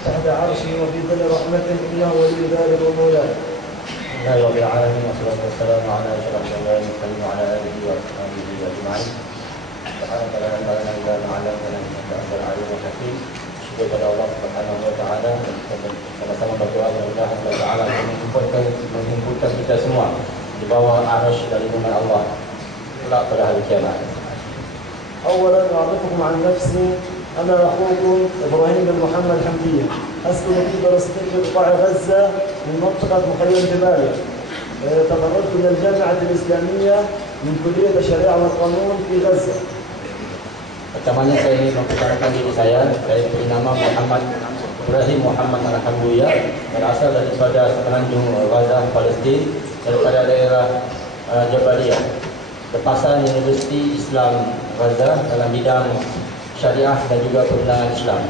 تحت عرشه وفي ظل رحمته إنه ولي ذلك ومولاه. الحمد لله رب العالمين والصلاة والسلام على أشرف الأنبياء والمرسلين وعلى آله وأصحابه أجمعين. سبحانك لا علم لنا إلا ما علمتنا إنك أنت العليم الحكيم. Syukur kepada Allah Subhanahu wa taala, sama-sama berdoa mudah-mudahan Allah Taala mengumpulkan kita semua di bawah arasy dari naungan Allah kelak pada hari kiamat. أولا أعرفكم عن نفسي. أنا أخوكم إبراهيم بن محمد حمدية، أسكن في فلسطين في قطاع غزة من منطقة مخيم جباليا. تخرجت من الجامعة الإسلامية من كلية الشريعة والقانون في غزة. Pertamanya saya ingin memperkenalkan diri saya beri nama Muhammad Ibrahim Muhammad Alhamdulillah, berasal daripada semenanjung Gaza, Palestin, daripada daerah Jabaliyah, lepasan Universiti Islam Gaza dalam bidang syariah dan juga perundangan Islam.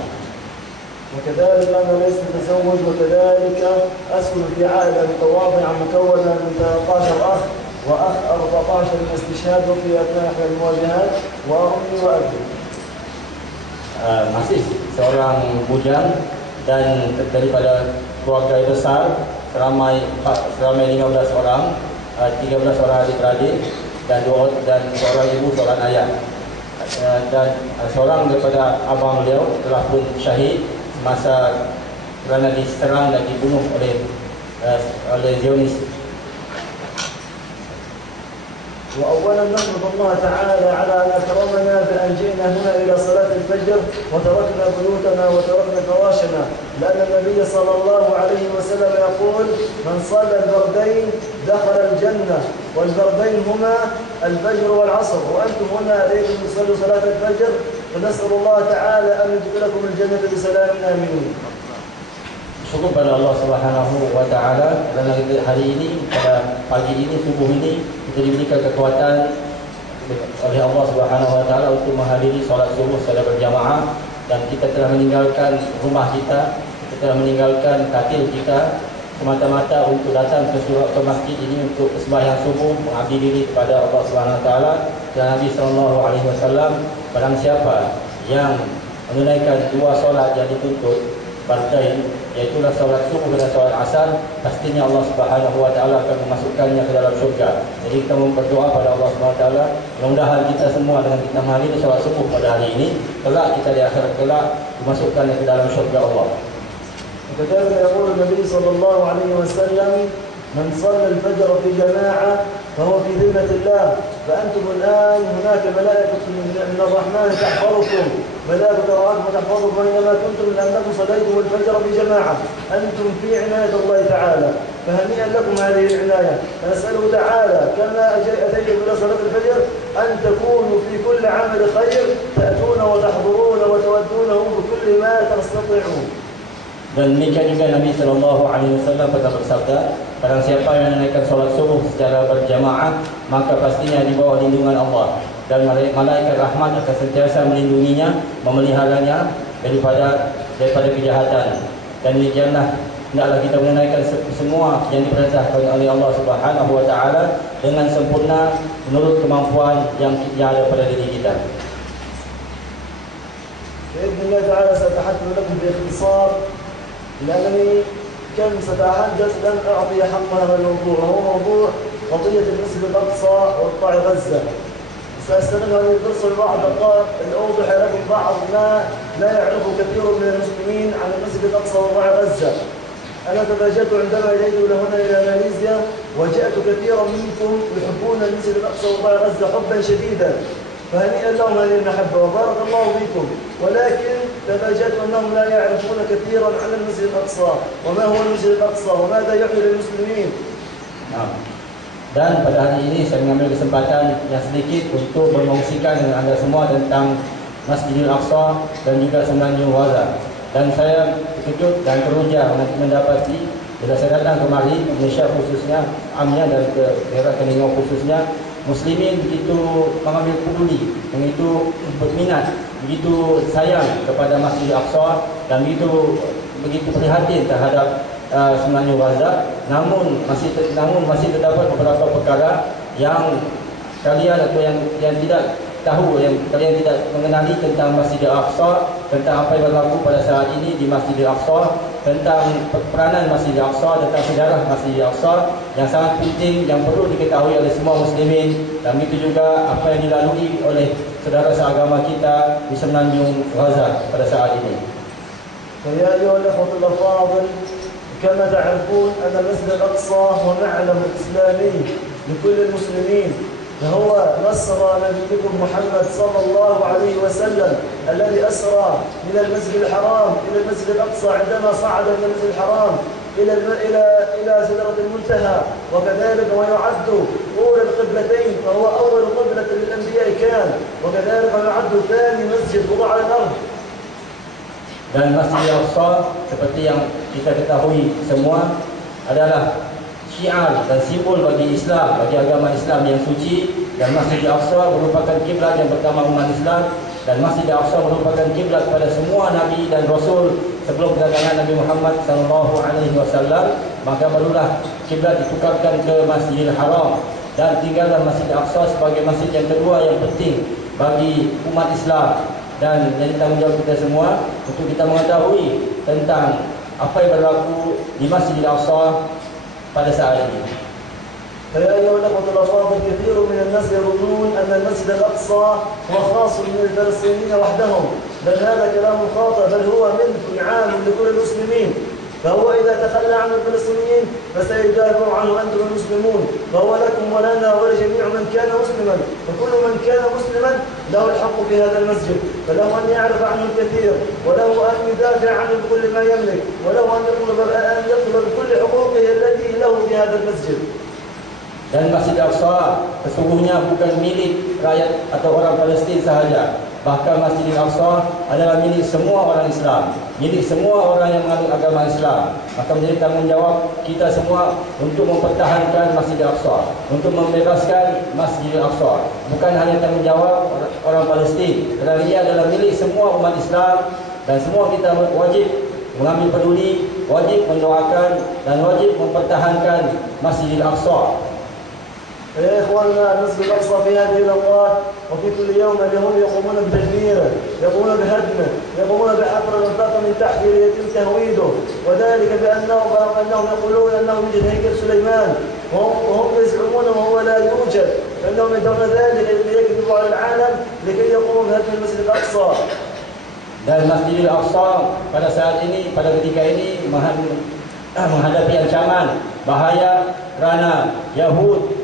وكذلك أنا ليس متزوج، وكذلك أسكن في عائلة متواضعة مكونة من 13 أخ وأخ 14 من استشهاد في أثناء المواجهات، وأمي وأبي. Masih seorang bujang dan daripada keluarga besar seramai 15 orang, 13 orang adik-beradik dan seorang ibu, seorang ayah. Dan seorang daripada abang beliau telah pun syahid masa kerana diserang dan dibunuh oleh Zionis. وأولا نحمد الله تعالى على أن أكرمنا بأن جئنا هنا إلى صلاة الفجر وتركنا بيوتنا وتركنا فراشنا، لأن النبي صلى الله عليه وسلم يقول: من صلى البردين دخل الجنة، والبردين هما الفجر والعصر، وأنتم هنا أريدم تصلوا صلاة الفجر، فنسأل الله تعالى أن يجعل لكم الجنة بسلام آمين. Syukur pada Allah Subhanahu wa taala kerana hari ini, pada pagi ini, subuh ini kita diberikan kekuatan oleh Allah Subhanahu wa taala untuk menghadiri solat subuh secara berjamaah, dan kita telah meninggalkan rumah kita telah meninggalkan katil kita semata-mata untuk datang ke masjid ini untuk sembahyang subuh, mengabdi diri kepada Allah Subhanahu wa taala. Dan Nabi sallallahu alaihi wasallam, barang siapa yang menunaikan dua solat yang dituntut partai, iaitulah solat subuh dan solat asar, pastinya Allah Subhanahu wa taala akan memasukkannya ke dalam syurga. Jadi kita berdoa pada Allah Subhanahu wa taala, mudah-mudahan kita semua dengan kita menghadiri solat subuh pada hari ini, kelak kita di akhirat kelak dimasukkannya ke dalam syurga Allah. وكذلك يقول النبي صلى الله عليه وسلم: من صلى الفجر في جماعة فهو في ذمة الله، فأنتم الآن هناك ملائكة من الرحمن تحفظكم، ملائكة رعاكم تحفظكم أينما كنتم، لأنكم صليتم الفجر بجماعة، أنتم في عناية الله تعالى، فهنيئا لكم هذه العناية. فنسأله تعالى كما أتيتم إلى صلاة الفجر أن تكونوا في كل عمل خير تأتون وتحضرون وتودونه بكل ما تستطيعون. Dan demikian juga Nabi sallallahu alaihi wasallam pernah bersabda, barang siapa yang menunaikan solat subuh secara berjamaah, maka pastinya di bawah lindungan Allah, dan malaikat rahmat akan sentiasa melindunginya, memeliharanya daripada kejahatan. Dan demikianlah hendaklah kita menunaikan semua yang diperintahkan oleh Allah Subhanahu wa taala dengan sempurna menurut kemampuan yang ada pada diri kita. بإذن الله تعالى سأتحدث لكم باختصار، لأنني كم ستتحدث لن أعطي حق هذا الموضوع، وهو موضوع قضية المسجد الأقصى وقطاع غزة. سأستغل هذه الفرصة لبعض الدقائق لأوضح لكم بعض ما لا يعرفه كثير من المسلمين عن المسجد الأقصى وقطاع غزة. أنا تفاجأت عندما جئت إلى هنا إلى ماليزيا، وجاءت كثيرا منكم يحبون المسجد الأقصى وقطاع غزة حبا شديدا، فهنيئا لهم هذه المحبة وبارك الله فيكم. ولكن تفاجأت أنهم لا يعرفون كثيرا عن المسجد الأقصى، وما هو المسجد الأقصى وماذا يحيي للمسلمين. Dan pada hari ini saya mengambil kesempatan yang sedikit untuk berkongsikan dengan anda semua tentang Masjidil Aqsa dan juga semenanjung Gaza. Dan saya terkejut dan teruja mendapati bila saya datang kemari ke Malaysia khususnya, amnya dan ke daerah Keningau khususnya, Muslimin begitu mengambil peduli, begitu berminat, begitu sayang kepada Masjidil Aqsa, dan begitu prihatin terhadap semenanjung Gaza. Namun masih terdapat beberapa perkara yang kalian atau yang tidak tahu, yang kalian tidak mengenali tentang Masjidil Aqsa, tentang apa yang berlaku pada saat ini di Masjidil Aqsa, tentang peranan Masjidil Aqsa, tentang sejarah Masjidil Aqsa yang sangat penting, yang perlu diketahui oleh semua muslimin. Dan itu juga apa yang dilalui oleh saudara seagama kita di Semenanjung Gaza pada saat ini. فيا أيها الأخوة الأفاضل، كما تعرفون أن المسجد الأقصى هو معلم إسلامي لكل المسلمين، فهو نصر نبيكم محمد صلى الله عليه وسلم الذي أسرى من المسجد الحرام إلى المسجد الأقصى عندما صعد من المسجد الحرام إلى سدرة المنتهى، وكذلك ويعد طول القبلتين، فهو أول قبلة للأنبياء كان، وكذلك ويعد ثاني مسجد وضع على الأرض. Dan Masjidil Aqsa seperti yang kita ketahui semua adalah syiar dan simbol bagi Islam, bagi agama Islam yang suci. Dan Masjidil Aqsa merupakan kiblat yang pertama umat Islam, dan Masjidil Aqsa merupakan kiblat pada semua nabi dan rasul sebelum kedatangan Nabi Muhammad SAW. Maka barulah kiblat ditukarkan ke Masjidil Haram, dan tinggallah Masjidil Aqsa sebagai masjid yang kedua yang penting bagi umat Islam. Dan jadi tanggungjawab kita semua untuk kita mengetahui tentang apa yang berlaku di Masjidil Aqsa pada saat ini. فيا أيها الأخوة الأفاضل، كثير من الناس يظنون أن المسجد الأقصى هو خاص بالفلسطينيين وحدهم، بل هذا كلام خاطئ، بل هو ملك عام لكل المسلمين. فهو إذا تخلى عن الفلسطينيين فسيدافع عنه أنتم المسلمون، فهو لكم ولنا ولجميع من كان مسلما، فكل من كان مسلما له الحق في هذا المسجد، فله أن يعرف عنه الكثير، وله أن يدافع عنه بكل ما يملك، وله أن يطلب بكل حقوقه التي له في هذا المسجد. Dan Masjid Aqsa sesungguhnya bukan milik rakyat atau orang Palestin sahaja. Bahkan Masjidil Aqsa adalah milik semua orang Islam, milik semua orang yang menganut agama Islam. Maka menjadi tanggungjawab kita semua untuk mempertahankan Masjidil Aqsa, untuk membebaskan Masjidil Aqsa. Bukan hanya tanggungjawab orang Palestin, kerana ia adalah milik semua umat Islam, dan semua kita wajib mengambil peduli, wajib mendoakan, dan wajib mempertahankan Masjidil Aqsa. يا إخواننا، المسجد الأقصى في هذه الأوقات وفي كل يوم اليهود يقومون بتدميره، يقومون بهدمه، يقومون بحفر الأنفاق من تحت ليتم تهويده، وذلك بأنهم يقولون أنه يوجد هيكل سليمان، وهم يزعمون وهو لا يوجد، فإنهم يدعون ذلك ليكذبوا على العالم لكي يقوموا بهدم المسجد الأقصى. Dan Masjidil Aqsa pada saat ini, pada ketika ini menghadapi ancaman bahaya kerana Yahud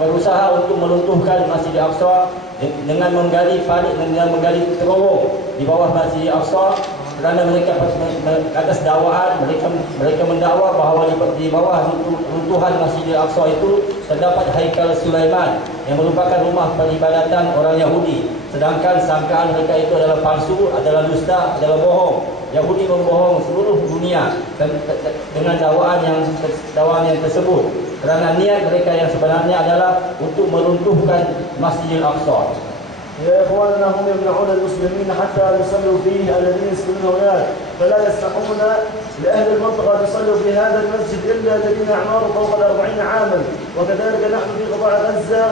berusaha untuk meluntuhkan Masjidil Aqsa dengan menggali parit, dengan menggali terowong di bawah Masjidil Aqsa, kerana mereka atas dakwaan mereka mendakwa bahawa di bawah runtuhan Masjidil Aqsa itu terdapat Haikal Sulaiman yang merupakan rumah peribadatan orang Yahudi, sedangkan sangkaan mereka itu adalah palsu, adalah dusta, adalah bohong. Yahudi membohong seluruh dunia dengan dakwaan yang tersebut, kerana niat mereka yang sebenarnya adalah untuk meruntuhkan Masjidil Aqsa. يا إخواننا، هم يمنعون المسلمين حتى يصلوا فيه الذين يسكنون هناك، فلا يسمحون لأهل المنطقة أن يصلوا في هذا المسجد إلا الذين أعمارهم فوق 40 عاما. وكذلك نحن في قطاع غزة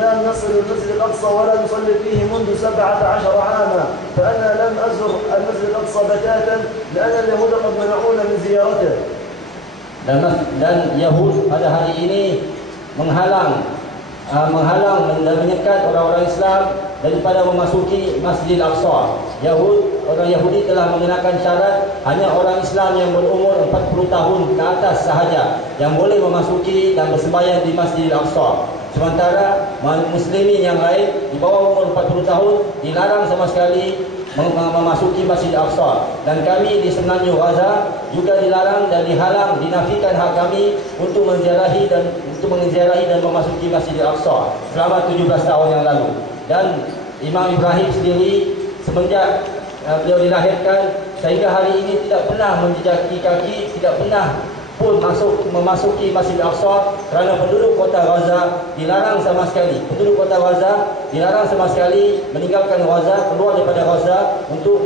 لا نصل المسجد الأقصى ولا نصلي فيه منذ 17 عاما، فأنا لم أزر المسجد الأقصى بتاتا لأن اليهود قد منعونا من زيارته. Dan Yahud pada hari ini menghalang dan menyekat orang-orang Islam daripada memasuki Masjidil Aqsa. Orang Yahudi telah mengenakan syarat hanya orang Islam yang berumur 40 tahun ke atas sahaja yang boleh memasuki dan bersembahyang di Masjidil Aqsa. Sementara muslimin yang lain di bawah umur 40 tahun dilarang sama sekali memasuki Masjid Aqsa. Dan kami di Semenanjung Gaza juga dilarang dan dihalang, dinafikan hak kami untuk menziarahi dan memasuki Masjid Aqsa selama 17 tahun yang lalu. Dan Imam Ibrahim sendiri semenjak beliau dilahirkan sehingga hari ini tidak pernah menjejaki kaki, tidak pernah pun memasuki Masjid Aqsa, kerana penduduk kota Gaza dilarang sama sekali. Penduduk kota Gaza dilarang sama sekali meninggalkan Gaza, keluar daripada Gaza untuk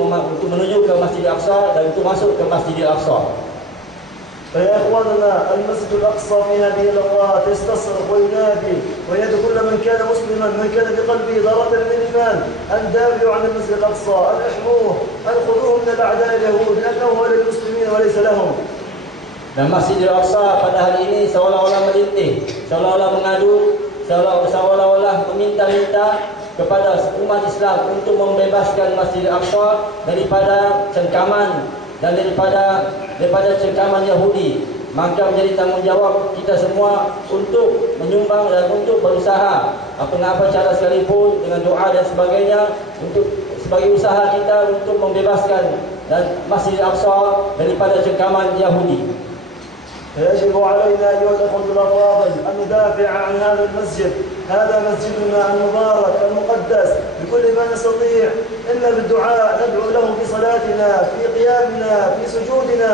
menuju ke Masjid Aqsa dan untuk masuk ke Masjid Aqsa. فيا إخواننا المسجد الأقصى في هذه الأوقات يستصرخ وينادي ويدعو كل من كان مسلما من كان بقلبه ذرة من الإيمان أن دافعوا عن المسجد الأقصى، أن احموه، أن خذوه من الأعداء اليهود لأنه هو للمسلمين وليس لهم. Dan Masjidil Aqsa pada hari ini seolah-olah melintih, seolah-olah mengadu, seolah-olah meminta-minta kepada umat Islam untuk membebaskan Masjidil Aqsa daripada cengkaman dan daripada cengkaman Yahudi. Maka menjadi tanggungjawab kita semua untuk menyumbang dan untuk berusaha apa-apa cara sekalipun dengan doa dan sebagainya untuk sebagai usaha kita untuk membebaskan dan Masjidil Aqsa daripada cengkaman Yahudi. فيجب علينا أيها الأخوة الأفاضل أن ندافع عن هذا المسجد، هذا مسجدنا المبارك المقدس بكل ما نستطيع، إما بالدعاء ندعو له في صلاتنا، في قيامنا، في سجودنا،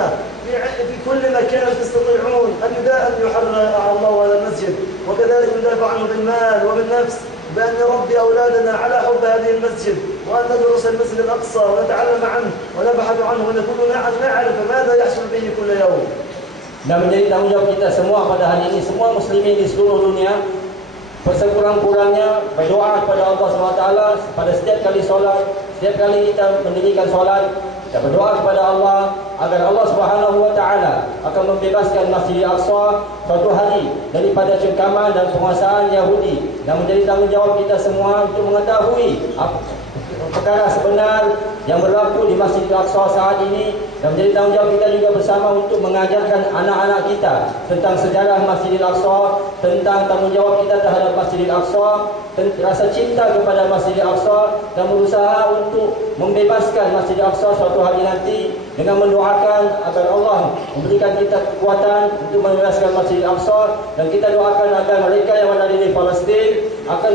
في كل مكان تستطيعون أن يحرر الله هذا المسجد، وكذلك ندافع عنه بالمال وبالنفس بأن نربي أولادنا على حب هذه المسجد وأن ندرس المسجد الأقصى ونتعلم عنه ونبحث عنه ونكون نعرف ماذا يحصل به كل يوم. Dan menjadi tanggungjawab kita semua pada hari ini, semua muslimin di seluruh dunia, sekurang-kurangnya berdoa kepada Allah SWT pada setiap kali solat, setiap kali kita mendirikan solat, dan berdoa kepada Allah agar Allah SWT akan membebaskan Masjidil Aqsa suatu hari daripada cengkaman dan penguasaan Yahudi. Dan menjadi tanggungjawab kita semua untuk mengetahui perkara sebenar yang berlaku di Masjidil Aqsa saat ini, dan menjadi tanggungjawab kita juga bersama untuk mengajarkan anak-anak kita tentang sejarah Masjidil Aqsa, tentang tanggungjawab kita terhadap Masjidil Aqsa, rasa cinta kepada Masjidil Aqsa, dan berusaha untuk membebaskan Masjidil Aqsa suatu hari nanti dengan mendoakan agar Allah memberikan kita kekuatan untuk membebaskan Masjidil Aqsa, dan kita doakan agar mereka yang berada di Palestin akan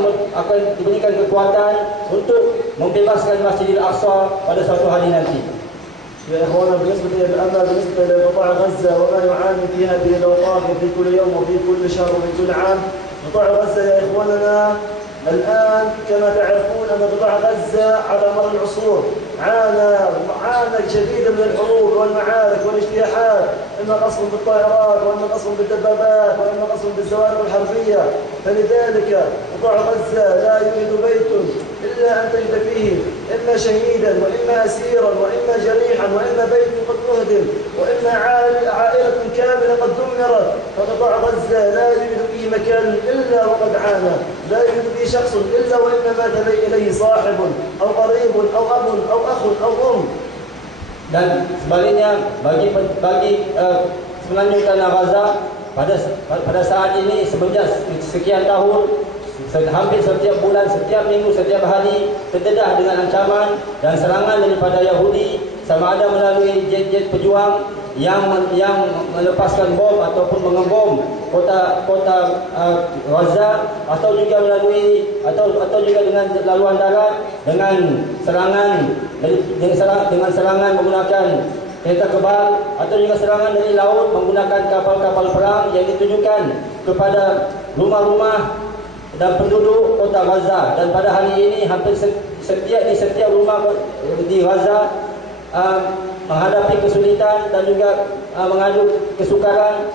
diberikan kekuatan untuk membebaskan Masjidil Aqsa pada suatu hari nanti. يا إخوانا بالنسبة لقطاع غزة وما يعاني في هذه الأوقات وفي كل يوم وفي كل شهر وفي كل عام، قطاع غزة يا إخواننا الآن كما تعرفون أن قطاع غزة على مر العصور عانى شديدا من الحروب والمعارك والاجتياحات، إما قصف بالطائرات وإما قصف بالدبابات وإما قصف بالزوارق الحربية. فلذلك قطاع غزة لا يوجد بيت إلا أن تجد فيه إما شهيدا وإما أسيرا وإما جريحا وإما بيت قد أهدم وإما عائلة كاملة قد دمرت. فقطاع غزة لا يوجد فيه مكان إلا وقد عانى، لا يوجد فيه شخص إلا وإما مات إليه صاحب أو قريب أو أب أو أخ أو أم. Dan sebaliknya bagi sebenarnya tanah Gaza pada saat ini semenjak sekian tahun, hampir setiap bulan, setiap minggu, setiap hari terdedah dengan ancaman dan serangan daripada Yahudi, sama ada melalui jet-jet pejuang yang melepaskan bom ataupun mengebom kota Gaza, atau juga melalui atau juga dengan laluan darat dengan serangan menggunakan kereta kebal, atau juga serangan dari laut menggunakan kapal-kapal perang yang ditujukan kepada rumah-rumah dan penduduk kota Gaza. Dan pada hari ini hampir setiap rumah di Gaza menghadapi kesulitan dan juga mengadu kesukaran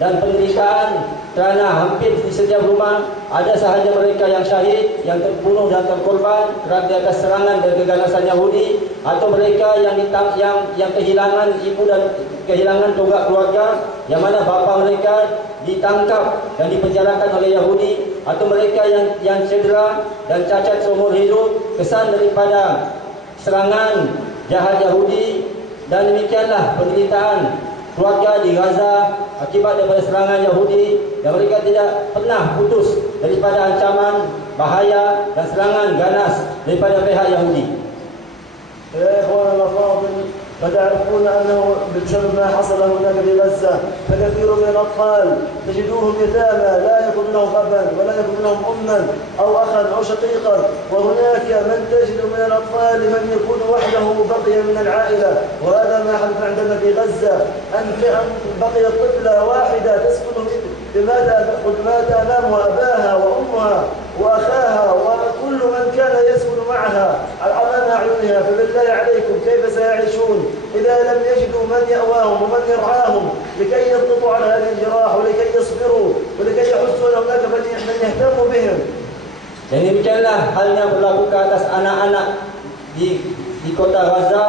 dan penderitaan, kerana hampir di setiap rumah ada sahaja mereka yang syahid, yang terbunuh dan terkorban kerana di atas serangan dan keganasan Yahudi, atau mereka yang kehilangan ibu dan kehilangan tonggak keluarga, yang mana bapa mereka ditangkap dan dipenjarakan oleh Yahudi, atau mereka yang cedera dan cacat seumur hidup kesan daripada serangan jahat Yahudi. Dan demikianlah penderitaan keluarga di Gaza akibat daripada serangan Yahudi, dan mereka tidak pernah putus daripada ancaman, bahaya dan serangan ganas daripada pihak Yahudi. يا إخوانا الأفاضل، فتعرفون أنه بسبب ما حصل هناك في غزة فكثير من الأطفال تجدوهم يتامى، لا يكون لهم أبا ولا يكون لهم أما أو أخا أو شقيقا، وهناك من تجد من الأطفال من يكون وحده بقي من العائلة. وهذا ما حدث عندنا في غزة، أن بقيت طفلة واحدة تسكن مات أمامها أباها وأمها وأخاها وكل من كان يسكن معها أمام أعينها. فبالله عليكم كيف سيعيشون؟ إذا لم يجدوا من يأواهم ومن يرعاهم لكي يضغطوا على هذه الجراح ولكي يصبروا ولكي يحسوا أن هناك من يهتم بهم. Dan demikianlah halnya berlaku ke atas anak-anak di kota Gaza.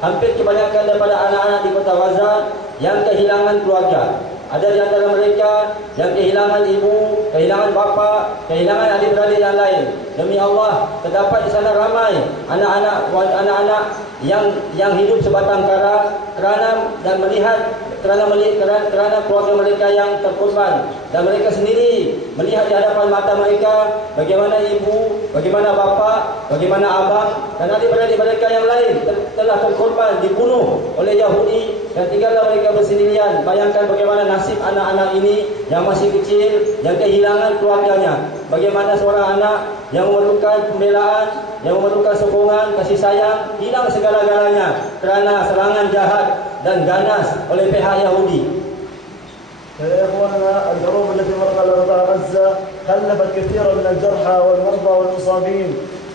Hampir kebanyakan daripada anak-anak di kota Gaza yang kehilangan keluarga. Ada di antara mereka yang kehilangan ibu, kehilangan bapa, kehilangan adik-beradik yang lain. Demi Allah, terdapat di sana ramai anak-anak yang hidup sebatang kara kerana keluarga mereka yang terkorban, dan mereka sendiri melihat di hadapan mata mereka bagaimana ibu, bagaimana bapa, bagaimana abang dan adik-beradik mereka yang lain telah terkorban, dibunuh oleh Yahudi, dan tinggallah mereka bersendirian. Bayangkan bagaimana nasib anak-anak ini yang masih kecil, yang kehilangan keluarganya. Bagaimana seorang anak yang memerlukan pembelaan, yang memerlukan sokongan, kasih sayang, hilang segala-galanya kerana serangan jahat dan ganas oleh pihak Yahudi. يا إخواننا، الحروب التي مرت على قطاع غزة خلفت كثيرا من الجرحى والمرضى والمصابين،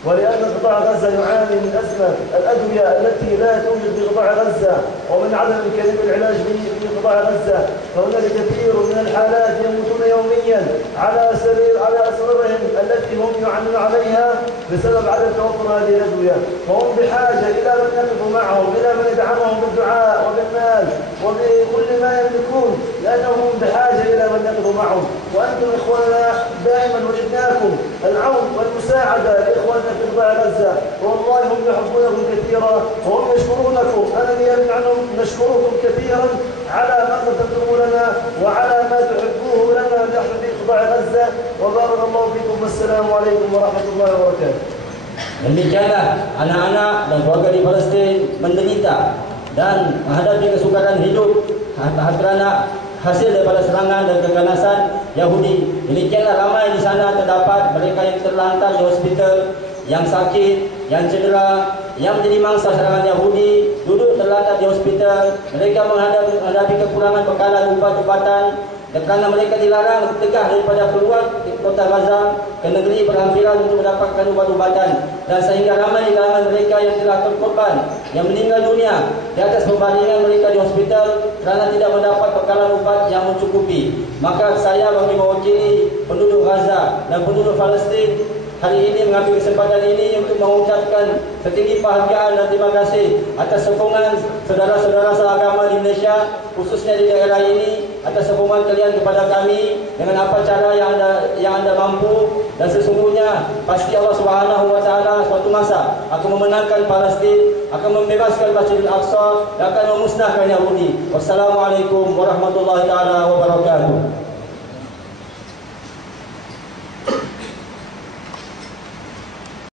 ولأن قطاع غزة يعاني من أزمة الأدوية التي لا توجد في قطاع غزة ومن عدم إمكانية العلاج في قطاع غزة، فهناك كثير من الحالات يموتون يوميا على أسرارهم التي هم يعانون عليها بسبب عدم توفر هذه الأدوية، فهم بحاجة إلى من يقف معهم، إلى من يدعمهم بالدعاء وبالمال وبكل ما يملكون، لأنهم بحاجة إلى من يقف معهم. وأنتم إخواننا دائما وجدناكم العون والمساعدة لإخواننا في قطاع غزة، والله هم يحبونكم كثيرا وهم يشكرونكم. أنا نيابة عنهم نشكركم كثيرا على ما قدمتم لنا وعلى ما تحبوه لنا نحن في قطاع غزة، وبارك الله فيكم والسلام عليكم ورحمة الله وبركاته. Demikianlah anak-anak dan keluarga di Palestin menderita dan menghadapi kesukaran hidup kerana hasil daripada serangan dan keganasan Yahudi. Demikianlah ramai di sana terdapat mereka yang terlantar di hospital, yang sakit, yang cedera, yang menjadi mangsa serangan Yahudi, duduk terlantar di hospital. Mereka menghadapi kekurangan bekalan ubat-ubatan, dan kerana mereka dilarang tegah daripada keluar kota Gaza ke negeri berhampiran untuk mendapatkan ubat-ubatan, dan sehingga ramai di kalangan mereka yang telah terkorban, yang meninggal dunia di atas pembaringan mereka di hospital kerana tidak mendapat bekalan ubat yang mencukupi. Maka saya bagi mewakili penduduk Gaza dan penduduk Palestin hari ini mengambil kesempatan ini untuk mengucapkan setinggi penghargaan dan terima kasih atas sokongan saudara-saudara seagama di Malaysia, khususnya di daerah ini, atas sokongan kalian kepada kami dengan apa cara yang anda mampu, dan sesungguhnya pasti Allah Subhanahu wa taala suatu masa akan memenangkan Palestin, akan membebaskan Masjidil Aqsa dan akan memusnahkan Yahudi. Wassalamualaikum warahmatullahi taala wabarakatuh.